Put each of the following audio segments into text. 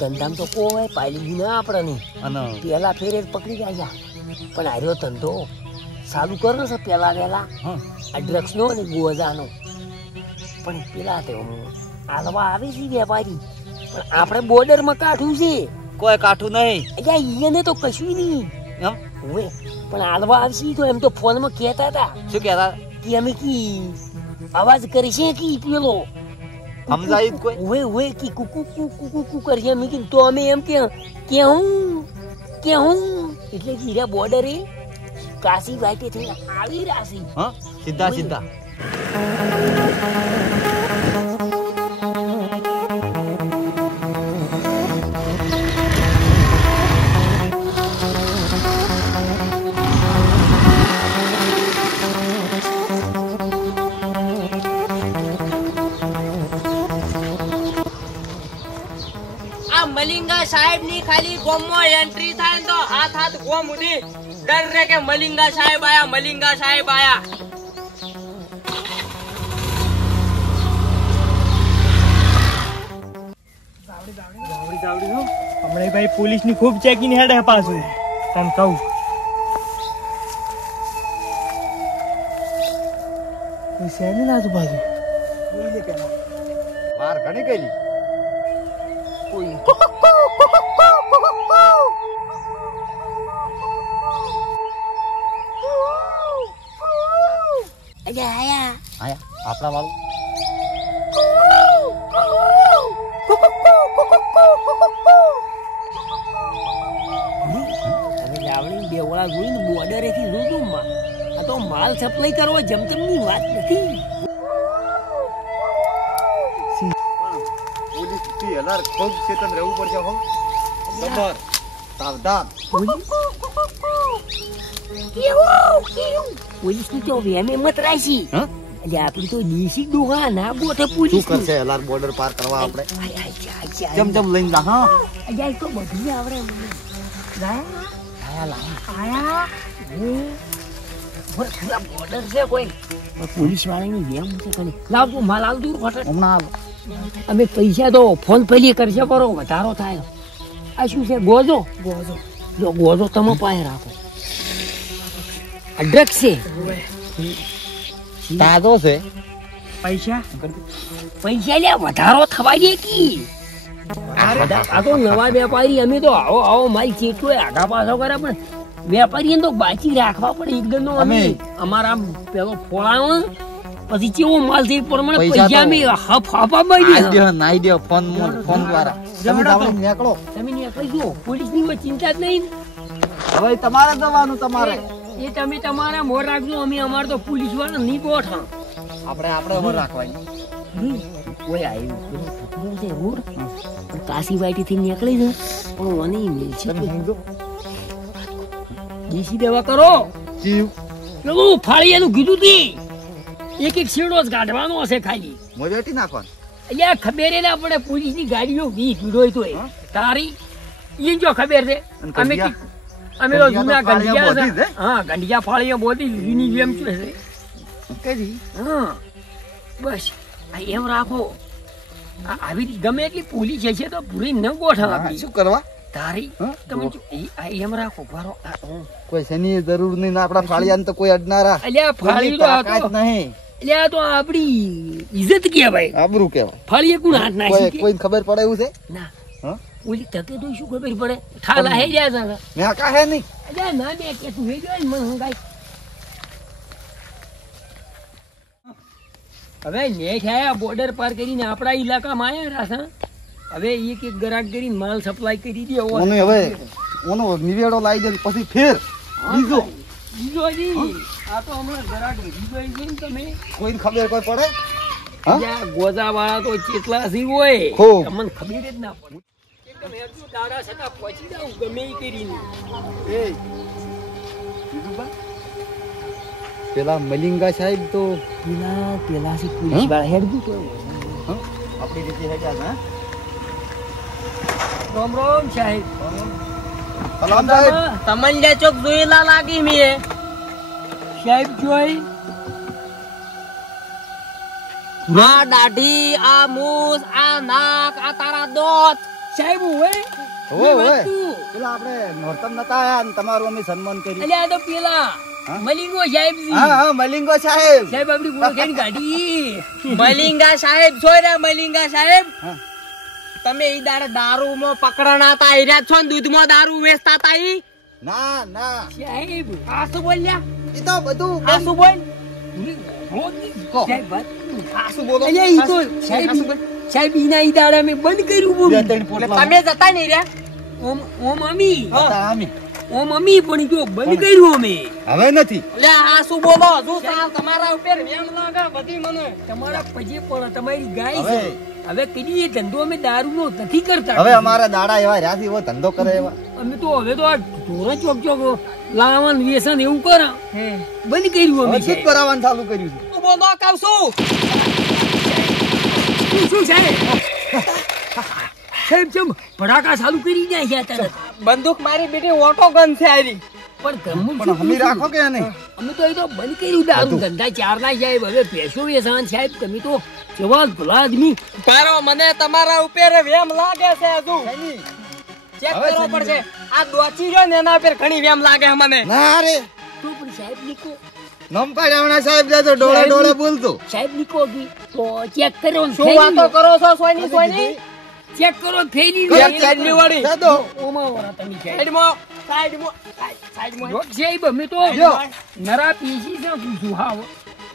ધંધામ તો કોઈ પાયલી ના આપણે નહીં અને પેલા ફેરે પકડી ગયા પણ આર્યો ધંધો ચાલુ કરો છે પેલા વહેલા આ ડ્રગ્સ નો ને ગોજાનો પણ પેલા તો હાલવા આવે છે વેપારી પણ આપણે બોર્ડર માં કાઠું છે કોઈ કાઠું નહીં એને તો કશું નહીં હવે પણ હાલવા આવશે તો એમ તો ફોન માં કહેતા હતા શું કહેતા કે અમે કી અવાજ કરી છે કે પેલો સમજાય કોઈ ઓએ કે કુકુ કુકુ કરી અમે તો અમે એમ કે હું એટલે કે હીરા બોર્ડર એ કાશી વાટે થઈને આવી રાશી સીધા સીધા મલિંગા સાહેબ ની ખાલી ગોમમાં એન્ટ્રી થાય તો હાથ ગોમ ઉડી ડર રે કે મલિંગા સાહેબ આયા મલિંગા સાહેબ આયા હમણાં ભાઈ પોલીસ ની ખૂબ ચેકિંગ હેડ હે પાછું તને કહું શહેર ની આજુબાજુ વાર ઘણી ગયેલી આપણા વાળું બેવડા જોઈને બોર્ડરે થી જોતું આ તો માલ સપ્લાય કરવો જમતમ ની વાત નથી ખૂબ ચેતન રહેવું પડશે હો ખબર સાવધાન પોલીસ ની તો વેમે મત રાશી એટલે આપડી તો દેશી ડોહા ના ગોઠે પોલીસ શું કરશે એલાર બોર્ડર પાર કરવા આપણે જમ લઈને જા હા અજાય તો બધું આવડે મને બોર્ડર છે કોઈ પોલીસ વાળાની વેમ છે ખાલી લાવ તું માલ આલ દૂર ફટે હમણાં અમે પૈસા તો ફોન પેલી કરશે કરો વધારો થાય આ શું છે ગોજો જો ગોજો તમે પાસે રાખો આ ડ્રગ્સ છે તાજો છે પૈસા લે વધારો થવા દે કી આ તો નવા વેપારી અમે તો આવો માલ ચેટલો આગા પાછો કરે પણ વેપારી તો બાકી રાખવા પડે એકદમ નો અમે અમારા પેલો ફોળાનો પછી કેવો માલ થઈ પ્રમાણે પૈસા મે હાફા મળી દે નાઈ દે ફોન દ્વારા તમે નીકળો તમે નીકળી જો પોલીસ ની ચિંતા જ નહીં હવે તમારે જવાનું તમારે એ તમે તમારા મોર રાખજો અમે અમાર તો પોલીસ વાળા નહીં ગોઠા આપણે મોર રાખવાની કોઈ આવ્યું છે રોડ પણ કાશી વાટી થી નીકળી છે પણ મને મિલ છે દેશી દવા કરો જીવ પેલું ફાળિયાનું કીધું તી એક શેડો જ કાઢવાનો હશે ખાલી મોજેટી નાખવાનું અહીંયા ખબર ના પડે પોલીસ ની ગાડીઓ વી ભીડોય તો તારી ઈ જો ખબર છે અમે તો જૂના ગંડિયા છે હા ગંડિયા ફાળિયા બોધી લીની જેમ છે કેજી હા બસ આ એમ રાખો આવી ગમે એટલી પોલીસ છે તો પૂરી ન ગોઠવા શું કરવા તારી તમે એમ રાખો બરો કોઈ શેની જરૂર નહીં આપડા ફાળિયાને તો કોઈ અડનારા અલ્યા ફાળી તો નહીં અલ્યા તો આપડી ઇજ્જત કહેવાય આબરૂ કહેવાય ફાળીએ કોણ હાથ નાખી કોઈ ખબર પડે એવું છે ના ઓલી તકે તો શું ખબર પડે ઠાલા હે જાય છે મે કાહે નહીં અલ્યા ના મે કે તું હે જોઈ મને હંગાઈ હવે નેઠ આયા બોર્ડર પાર કરીને આપણા ઇલાકામાં આયા રાસા હવે એક ગ્રાહક કરીને માલ સપ્લાય કરી દે ઓને હવે ઓનો નિવેડો લાવી દે પછી ફેર બીજો જી આ તો હમણાં ગ્રાહક બીજો છે ને તમે કોઈને ખબર કોઈ પડે હા ગોજા વાળા તો કેટલા સી હોય તમને ખબર જ ના પડે તમે હજુ દાડા સકા પહોંચી જાવ ગમે ઈ કરીને એ બીજું બા પેલા મલિંગા સાહેબ તો પેલા સી પોલીસ વાળા હેડ ગયું તો આપણી રીતે હેડ્યા હા રામ રામ સાહેબ સલામ સાહેબ તમને ચોક જોયેલા લાગી મે સાહેબ જોઈ આ દાઢી આ મૂછ આ નાક આ તારા દોત સાહેબ હોય પેલા આપણે નોરતમ નતા આયા ને તમારું અમે સન્માન કર્યું. અલ્યા આ તો પેલા મલિંગો સાહેબ હા મલિંગો સાહેબ. સાહેબ આપણી ઓળખાણ કાઢી. મલિંગા સાહેબ છો રે મલિંગા સાહેબ હા. તમે ઈ દાડે દારૂમાં પકડાણા હતા ઈર્યા છો ને દૂધમાં દારૂ વેચતા હતા ઈ ના સાહેબ આ શું બોલ્યા એ તો બધું આ શું બોલ કહો. સાહેબ આ શું બોલો અલ્યા ઈ તો સાહેબ ઈના ઈ દાડા મેં બંધ કર્યું બે બોલું. ત્રણ પોટલા તમે જતા નહીં રે ઓમ અમી હતા અમે. ઓમ અમી પણ ઈ તો બંધ કર્યું અમે. હવે નથી. લે આ શું બોલો હજુ સાહેબ તમારા ઉપર વેમ લાગે બધી મને તમારા પજે પણ તમારી ગાય હવે છે. હવે કદી એ ધંધો અમે દારૂનો નથી કરતા. હવે અમારા દાડા એવા રહ્યા છે, એવો ધંધો કરે એવા. અમે તો હવે તો આ ઢોરા ચોક ચોક લાવવાનું વ્યસન એવું કરે બંધ કર્યું અમે. હવે શું કરાવવાનું ચાલુ કર્યું છે? શું બોલો કહું છું શું સાહેબ સાહેબ ચમ ભડાકા ચાલુ કરી નાખ્યા તરત. બંદૂક મારી બેટી ઓટો ગન છે આરી પણ ઘરનું પણ શું હમી પૂછ્યું? રાખો કે નહીં? અમે તો એ તો બંધ કર્યું દારૂ ધંધા ચારના સાહેબ. હવે પેશો વ્યસન સાહેબ તમે તો જવાલ ભલા આદમી. પારો મને તમારા ઉપર વેમ લાગે છે હજુ ચેક હવે કરવો સમજી પડશે આ દોચી રહ્યો ને એના ઉપર ઘણી વેમ લાગે છે મને ના રે તો પણ સાહેબ નીકો નમ પાડ્યાવણા સાહેબ જાતો ડોળે ડોળે બોલતો. સાહેબ નીકો કી તો ચેક કરો ને શું ફેરી વાતો લો. કરો છો સોયની સોયની ચેક કરો ફેરી લો. ચેક સાઈડની વાળી. જાતો. ઓમાં વાળા તમે સાહેબ. સાઈડમાં જો સાહેબ અમે તો જો. નરા પીસી છે પૂછું હાવ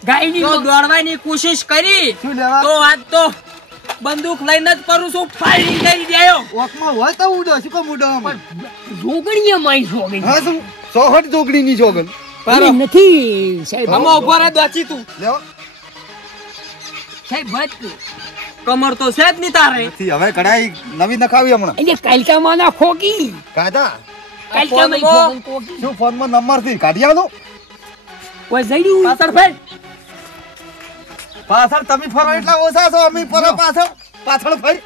ગાયની તો દોડવાની કોશિશ કરી શું લેવા? તો આજ તો બંદૂક લઈને જ કરું છું ફાયરિંગ કરી દેયો ઓકમાં હોય તો ઉડો, શું કામ ઉડો અમે? જોગણીએ માઈ સોગણી. હા શું? 100 જોગણીની જોગન. અમે નથી સાહેબ. આમાં ઉભો રહે દોચી તું લ્યો. સાહેબ વાત કમર તો છે જ નહીં તારે નથી, હવે કઢાઈ નવી નખાવી હમણાં. એટલે કાલકામાં ના ખોકી કાઢા. કાલકામાં ફોનમાં? ખોકન કોકી શું ફોનમાં નંબર થી કાઢી આલો? કોઈ જડ્યું પાછળ ફેટ પાછળ તમે ફરો એટલા ઓછા છો, અમે ફરો પાછળ. પાછળ ફરી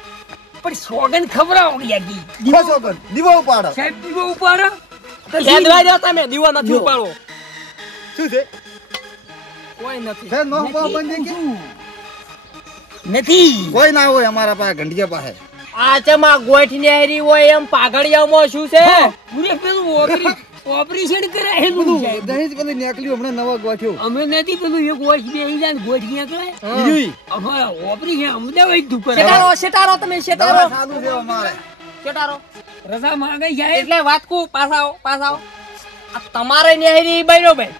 પણ સોગન ખવડાવો યાગી દીવો જોગન, દીવો ઉપાડો. સાહેબ દીવો ઉપર ખેદવાઈ જાવ તમે દીવો નથી જો. ઉપાડવો શું છે? કોઈ નથી છે નો બંધી કે? નથી કોઈ ના હોય અમારા પાસે, ગંઢિયા પાસે. આ ચમા ગોઠ નેહરી હોય એમ પાઘડિયામાં શું છે પૂરે પેલું ઓપરેશન કરાયેલું સાહેબ. દહીં જ પેલી નીકળ્યું હમણાં નવા ગોઠ્યો. અમે નથી પેલું એક વર્ષ બેહી જાય ને ગોઠ ક્યાં કરે ઈયુઈ. અમારા ઓપરેશન અમદાવાદ તું કરે શેટારો શેટારો તમે દવા શેટારો ચાલુ છે અમારે. શેટારો રજા માંગે સાહેબ. એટલે વાત કુ પાછાઓ પાછાઓ આ તમારે નેહરી બન્યો ભાઈ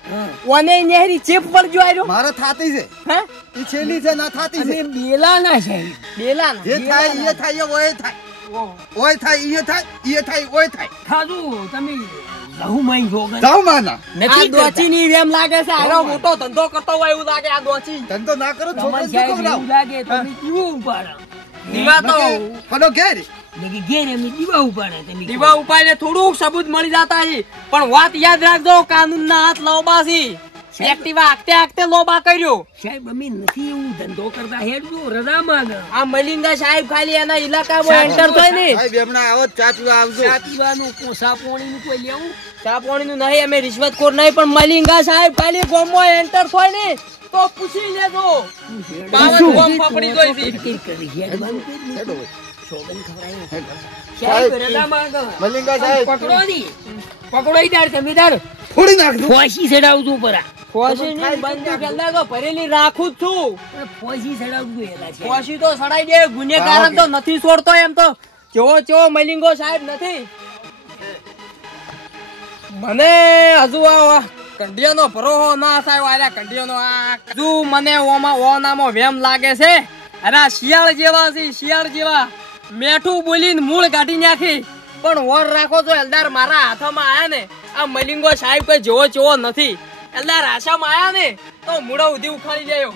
ઓને નેહરી ચેપ પર જો આર્યો મારે થાતી છે. હે ઈ છેલ્લી છે ના થાતી અમે છે. બેલા ના સાહેબ. બેલા જે થાય ઈ થાય, ઓય થાય. ઓય થાય ઈ થાય, ઈ થાય ઓય થાય. ખાધું તમે લહુ માઈ સોગન જાઓ માના. આ નથી દોચી ની વેમ લાગે છે આરો મોટો ધંધો કરતો હોય એવું લાગે આ દોચી ધંધો ના કરો, તમારે છોકરો સાહેબ શું એવું લાગે તમે દીવો ઉપાડો દીવા તો ફનો ઘેર. લેકિન ઘેર એમને દીવા ઉપાડે તમે દીવા ઉપાડીને થોડુંક સબૂત મળી જતા છે પણ વાત યાદ રાખજો કાનૂન ના હાથ લોબા છે એક્ટિવા આખતે આખતે લોબા કર્યો સાહેબ અમે નથી એવું ધંધો કરતા હેડજો રજા માંગે આ મલિંગા સાહેબ ખાલી એના ઇલાકામાં એન્ટર થાય ને સાહેબ એમના આવો ચા પીવા આવજો. ચા પીવાનું કોસા પાણીનું કોઈ લેવું ચા પાણીનું નહીં અમે રિશ્વતખોર નહીં પણ મલિંગા સાહેબ ખાલી ગામમાં એન્ટર થાય ને તો પૂછી લેજો કાવત ગોમ પકડી જોઈ છે હેડો ભાઈ. સોગન ખવડાયો સાહેબ. સાહેબ રજા માંગે મલિંગા સાહેબ. પકડો ની પકડો ઈ દાર તમે દાર ફોડી નાખજો. ફોસી ચડાવજો પરા ખોશીની બંદૂક અંદર તો ભરેલી રાખું જ છું ફોસી ચડાવજો એલા છે ખોશી તો સડાઈ દે ગુનેગાર તો નથી છોડતો એમ તો કેવો મલિંગો સાહેબ નથી મને હજુ આ કંડિયાનો ભરોહો ના થાય આર્યા કંડિયાનો આ હજુ મને ઓનામાં વેમ લાગે છે અરે આ શિયાળ જેવા છે શિયાળ જેવા મેઠું બોલીને મૂળ કાઢી નાખી પણ વર રાખો તો એલદાર મારા હાથમાં આયા ને આ મલિંગો સાહેબ કોઈ જેવો નથી એલદાર આશામાં આયા ને તો મૂળો ઉધી ઉખાડી દેયો